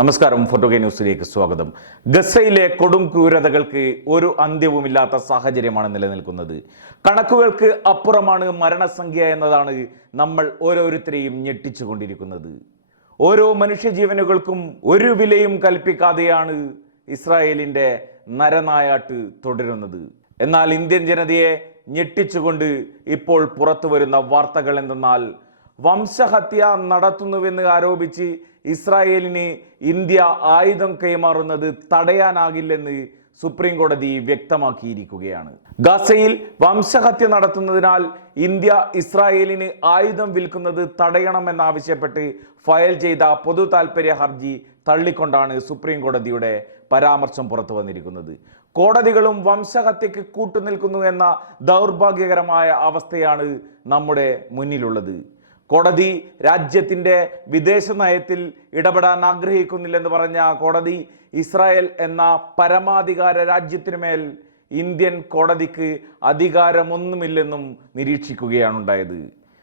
നമസ്കാരം ഫോട്ടോഗെ ന്യൂസിലേക്ക് സ്വാഗതം. ഗസയിലെ കൊടും ക്രൂരതകൾക്ക് ഒരു അന്ത്യവുമില്ലാത്ത സാഹചര്യമാണ് നിലനിൽക്കുന്നത്. കണക്കുകൾക്ക് അപ്പുറമാണ് മരണസംഖ്യ എന്നതാണ് നമ്മൾ ഓരോരുത്തരെയും ഞെട്ടിച്ചുകൊണ്ടിരിക്കുന്നത്. ഓരോ മനുഷ്യജീവനുകൾക്കും ഒരു വിലയും കൽപ്പിക്കാതെയാണ് ഇസ്രായേലിന്റെ നരനായാട്ട് തുടരുന്നത്. എന്നാൽ ഇന്ത്യൻ ജനതയെ ഞെട്ടിച്ചുകൊണ്ട് ഇപ്പോൾ പുറത്തു വരുന്ന വാർത്തകൾ എന്തെന്നാൽ വംശഹത്യ നടത്തുന്നുവെന്ന് ആരോപിച്ച് ഇസ്രായേലിന് ഇന്ത്യ ആയുധം കൈമാറുന്നത് തടയാനാകില്ലെന്ന് സുപ്രീം കോടതി വ്യക്തമാക്കിയിരിക്കുകയാണ്. ഗസയിൽ വംശഹത്യ നടത്തുന്നതിനാൽ ഇന്ത്യ ഇസ്രായേലിന് ആയുധം വിൽക്കുന്നത് തടയണമെന്നാവശ്യപ്പെട്ട് ഫയൽ ചെയ്ത പൊതു താൽപ്പര്യ ഹർജി തള്ളിക്കൊണ്ടാണ് സുപ്രീം കോടതിയുടെ പരാമർശം പുറത്തു വന്നിരിക്കുന്നത്. കോടതികളും വംശഹത്യക്ക് കൂട്ടുനിൽക്കുന്നു എന്ന ദൗർഭാഗ്യകരമായ അവസ്ഥയാണ് നമ്മുടെ മുന്നിലുള്ളത്. കോടതി രാജ്യത്തിന്റെ വിദേശ നയത്തിൽ ഇടപെടാൻ ആഗ്രഹിക്കുന്നില്ലെന്ന് പറഞ്ഞ കോടതി ഇസ്രായേൽ എന്ന പരമാധികാര രാജ്യത്തിനുമേൽ ഇന്ത്യൻ കോടതിക്ക് അധികാരമൊന്നുമില്ലെന്നും നിരീക്ഷിക്കുകയാണ് ഉണ്ടായത്.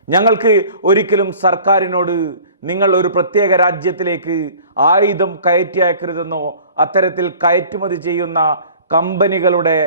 ഞങ്ങൾക്ക് ഒരിക്കലും സർക്കാരിനോട് നിങ്ങൾ ഒരു പ്രത്യേക രാജ്യത്തിലേക്ക് ആയുധം കയറ്റി അയക്കരുതെന്നോ അത്തരത്തിൽ കയറ്റുമതി ചെയ്യുന്ന കമ്പനികളുടെ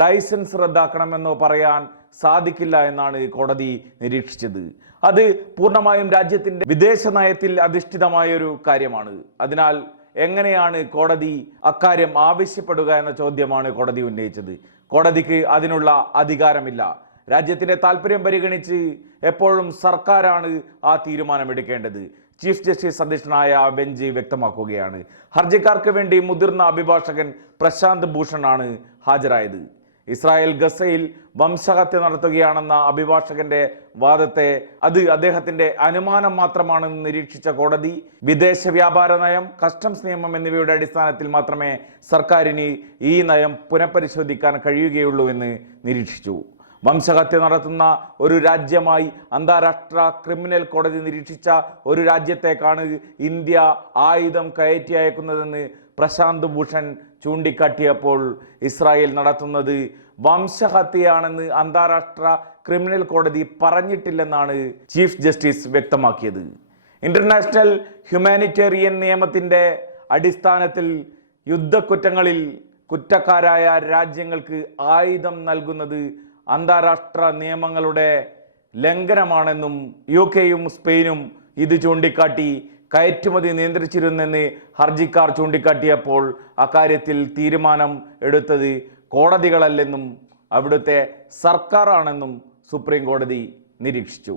ലൈസൻസ് റദ്ദാക്കണമെന്നോ പറയാൻ സാധിക്കില്ല എന്നാണ് കോടതി നിരീക്ഷിച്ചത്. അത് പൂർണമായും രാജ്യത്തിന്റെ വിദേശ നയത്തിൽ അധിഷ്ഠിതമായ ഒരു കാര്യമാണ്. അതിനാൽ എങ്ങനെയാണ് കോടതി അക്കാര്യം ആവശ്യപ്പെടുക എന്ന ചോദ്യമാണ് കോടതി ഉന്നയിച്ചത്. കോടതിക്ക് അതിനുള്ള അധികാരമില്ല. രാജ്യത്തിന്റെ താല്പര്യം പരിഗണിച്ച് എപ്പോഴും സർക്കാരാണ് ആ തീരുമാനമെടുക്കേണ്ടത്. ചീഫ് ജസ്റ്റിസ് അധ്യക്ഷനായ ബെഞ്ച് വ്യക്തമാക്കുകയാണ്. ഹർജിക്കാർക്ക് വേണ്ടി മുതിർന്ന അഭിഭാഷകൻ പ്രശാന്ത് ഭൂഷണാണ് ഹാജരായത്. ഇസ്രായേൽ ഗസയിൽ വംശഹത്യ നടത്തുകയാണെന്ന അഭിഭാഷകന്റെ വാദത്തെ അത് അദ്ദേഹത്തിന്റെ അനുമാനം മാത്രമാണെന്ന് നിരീക്ഷിച്ച കോടതി വിദേശ വ്യാപാര നയം കസ്റ്റംസ് നിയമം എന്നിവയുടെ അടിസ്ഥാനത്തിൽ മാത്രമേ സർക്കാരിന് ഈ നയം പുനഃപരിശോധിക്കാൻ കഴിയുകയുള്ളൂ എന്ന് നിരീക്ഷിച്ചു. വംശഹത്യ നടത്തുന്ന ഒരു രാജ്യമായി അന്താരാഷ്ട്ര ക്രിമിനൽ കോടതി നിരീക്ഷിച്ച ഒരു രാജ്യത്തേക്കാണ് ഇന്ത്യ ആയുധം കയറ്റി അയക്കുന്നതെന്ന് പ്രശാന്ത് ഭൂഷൺ ചൂണ്ടിക്കാട്ടിയപ്പോൾ ഇസ്രായേൽ നടത്തുന്നത് വംശഹത്യയാണെന്ന് അന്താരാഷ്ട്ര ക്രിമിനൽ കോടതി പറഞ്ഞിട്ടില്ലെന്നാണ് ചീഫ് ജസ്റ്റിസ് വ്യക്തമാക്കിയത്. ഇന്റർനാഷണൽ ഹ്യൂമാനിറ്റേറിയൻ നിയമത്തിന്റെ അടിസ്ഥാനത്തിൽ യുദ്ധക്കുറ്റങ്ങളിൽ കുറ്റക്കാരായ രാജ്യങ്ങൾക്ക് ആയുധം നൽകുന്നത് അന്താരാഷ്ട്ര നിയമങ്ങളുടെ ലംഘനമാണെന്നും യു കെയും സ്പെയിനും ഇത് ചൂണ്ടിക്കാട്ടി കയറ്റുമതി നിയന്ത്രിച്ചിരുന്നെന്ന് ഹർജിക്കാർ ചൂണ്ടിക്കാട്ടിയപ്പോൾ അക്കാര്യത്തിൽ തീരുമാനം എടുത്തത് കോടതികളല്ലെന്നും അവിടുത്തെ സർക്കാരാണെന്നും സുപ്രീം കോടതി നിരീക്ഷിച്ചു.